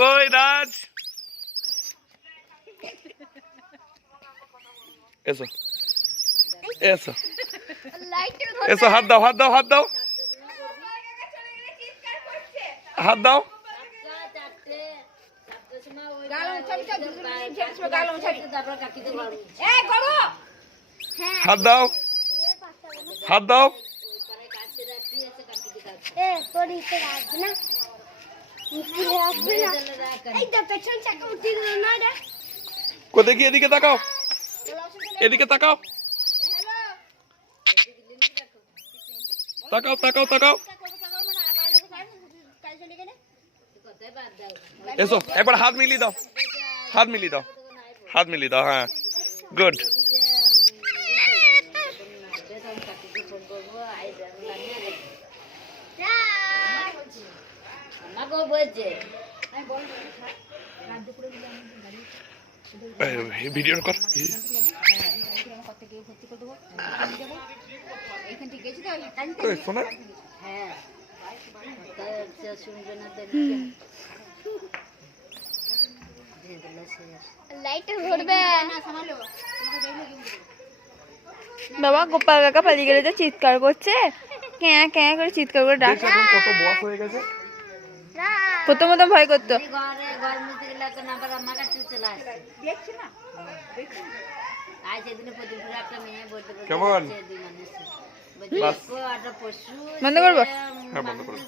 কই রাজ, এসো এসো এসো, হাত দাও হাত দাও হাত দাও হাত দাও, হাত দাও হাত দাও। কোথায় কি? এদিকে তাকাও, এদিকে তাকাও, তাকাও তাকাও তাকাও। এসো একবার হাত মিলিয়ে দাও, হাত মিলিয়ে দাও, হাত মিলিয়ে দাও। হ্যাঁ গুড। ভিডিও কর। শোনা বাবা গোপাল কাকা পালিয়ে গেলে তো চিৎকার করছে, ক্যাঁ ক্যাঁ করে চিৎকার করে ডাকছে। কত বয়স হয়ে গেছে। প্রথম প্রথম ভয় করতো। কেমন? বন্ধ করবো? হ্যাঁ বন্ধ করো।